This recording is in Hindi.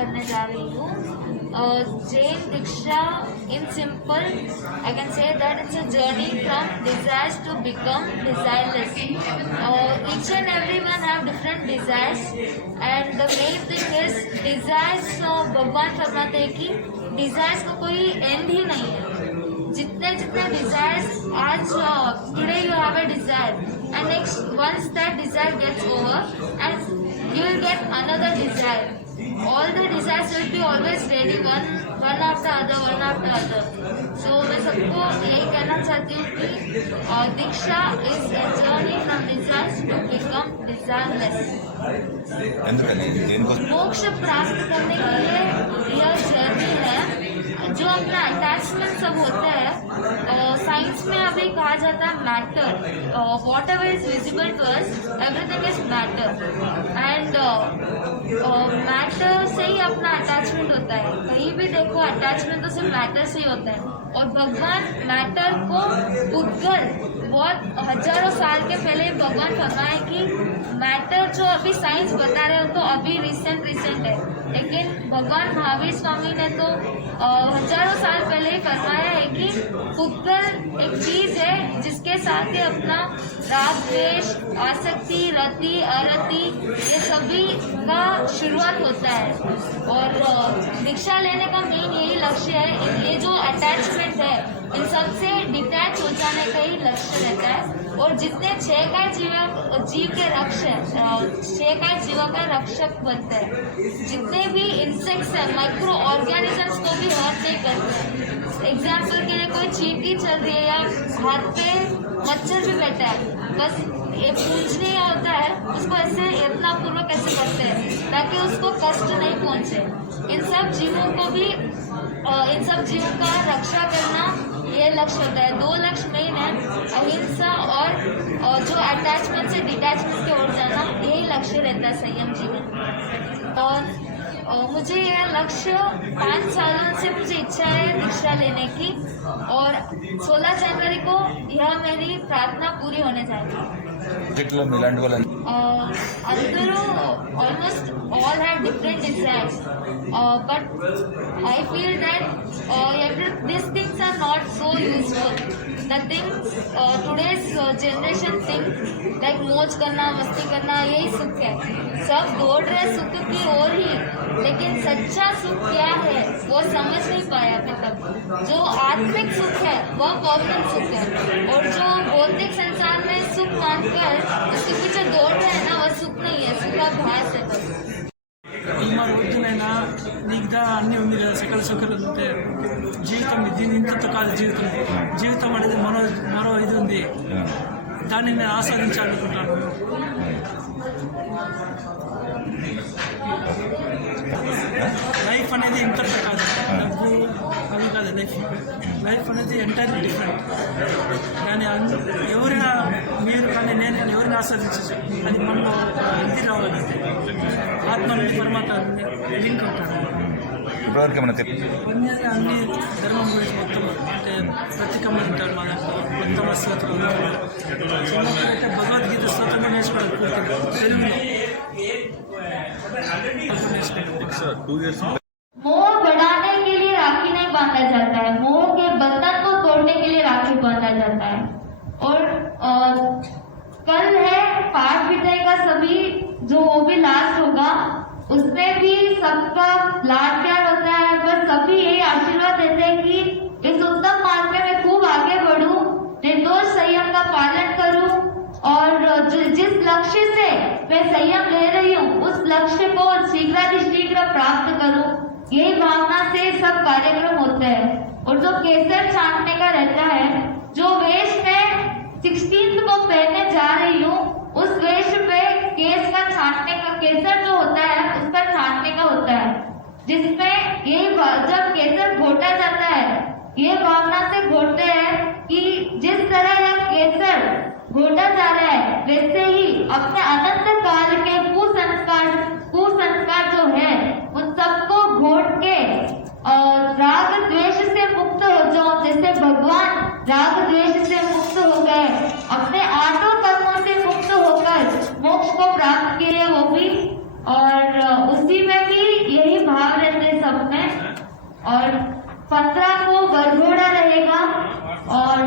करने जा रही हूँ। Jain diksha in simple I can say that it's a journey from desires to become desireless. Each and every one have different desires and the main thing is desires. भगवान फरमाते हैं कि डिजायर्स का कोई एंड ही नहीं है। जितने जितने डिजायर्स आज today you have a desire and next once that desire gets over and you will get another desire. All the desires will be always ready, one after other. So मैं सबको यही कहना चाहती हूँ कि दीक्षा is a journey from desires to become desireless. मोक्ष प्राप्त करने के लिए यह जर्नी है। जो अपना अटैचमेंट सब होता है, साइंस में अभी कहा जाता है matter, whatever is visible to us everything is matter and matter से ही अपना अटैचमेंट होता है। कहीं भी देखो अटैचमेंट तो सिर्फ मैटर से ही होता है। और भगवान मैटर को उद्गल बहुत हजारों साल के पहले भगवान फरमाए कि मैटर जो अभी साइंस बता रहे हो तो अभी रिसेंट है, लेकिन भगवान महावीर स्वामी ने तो हजारों साल पहले ही फरमाया है कि पुद्गल एक चीज है जिसके साथ ही अपना राग द्वेष आसक्ति रति अरति ये सभी का शुरुआत होता है। और दीक्षा लेने का मेन यही लक्ष्य है। ये जो अटैचमेंट है इन सबसे डिटैच हो जाने का ही लक्ष्य रहता है। और जितने छह जीव के रक्षक, छह जीवों का रक्षक बनते हैं। जितने भी इंसेक्ट्स हैं माइक्रो ऑर्गेनिजम्स को भी हर्ट नहीं करते। एग्जाम्पल के लिए कोई चींटी चल रही है या हाथ पे मच्छर भी बैठा है, बस ये पूछने होता है उसको ऐसे इतना पूर्वक कैसे करते हैं ताकि उसको कष्ट नहीं पहुंचे। इन सब जीवों का रक्षा करना ये लक्ष्य होता है। दो लक्ष्य मेन है, अहिंसा और जो अटैचमेंट से डिटैचमेंट की ओर जाना, यही लक्ष्य रहता है संयम जीवन। और मुझे यह लक्ष्य 5 सालों से मुझे इच्छा है दीक्षा लेने की और 16 जनवरी को यह मेरी प्रार्थना पूरी होने जाएगी। అందరూ almost all have different desires, but I feel that these things are not so useful. The things today's generation think like मौज करना मस्ती करना यही सुख है। सब दौड़ रहे सुख की ओर ही, लेकिन सच्चा सुख क्या है वो समझ नहीं पाया अभी तक। जो आत्मिक सुख है वह पौराणिक सुख है, और जो भौतिक संसार में सुख मानकर उसके पीछे दौड़ रहे हैं ना, वह सुख नहीं है, सुखाभास है बस। వద్దునైనా నీకు అన్నీ ఉంది కదా, సకల సుఖాలు ఉంటే జీవితం దీని ఇంతతో కాదు. జీవితం అనేది మరో ఇది ఉంది, దాన్ని నేను ఆస్వాదించాలనుకుంటాను. లైఫ్ అనేది ఇంతతో కాదు, డబ్బు అది కాదు. లైఫ్ అనేది ఎంటైర్లీ డిఫరెంట్. దాన్ని ఎవరైనా మీరు కానీ నేను ఎవరిని ఆస్వాదించచ్చు. అది మనలో ఇది రావాలంటే ఆత్మ పరమాత్మ లింక్ ఉంటాడు. అన్ని ధర్మం గురించి మొత్తం అంటే ప్రతికమ్మ ఉంటారు. మన మొత్తం శ్లోకాలు చిన్నప్పుడైతే భగవద్గీత శ్లోకంగా నేర్చుకోవాలి పూర్తిగా తెలుగులో నేర్చుకుంటాం. मोह बढ़ाने के लिए राखी नहीं बांधा जाता है, मोह के बंधन को तोड़ने के लिए राखी बांधा जाता है। और कल है पाठ विषय का सभी जो वो भी लास्ट होगा, उसमें भी सबका लाड प्यार होता है। बस सभी यही आशीर्वाद देते हैं कि इस उत्तम मार्ग में मैं खूब आगे बढ़ूं, निर्दोष संयम का पालन करूं और जिस लक्ष्य से मैं संयम ले रही हूँ उस लक्ष्य को शीघ्र प्राप्त करूं। यही भावना से सब कार्यक्रम होते हैं। और जो केसर छांटने का रहता है, जो वेश में 16th को पहनने जा रही हूँ, उस वेश पे केस का छांटने का, केसर जो होता है उसका छांटने का होता है, जिसमें ये जब केसर घोटा जाता है, ये भावना से घोटते हैं कि जिस तरह यह केसर घोटा जा रहा है वैसे ही अपने अनंत काल के कुसंस्कार जो है उन सबको घोट के राग द्वेष से मुक्त हो जाओ। जैसे भगवान राग द्वेष से मुक्त हो गए, अपने 8 कर्मों से मुक्त होकर मोक्ष को प्राप्त किए वो भी, और उसी में भी यही भाव और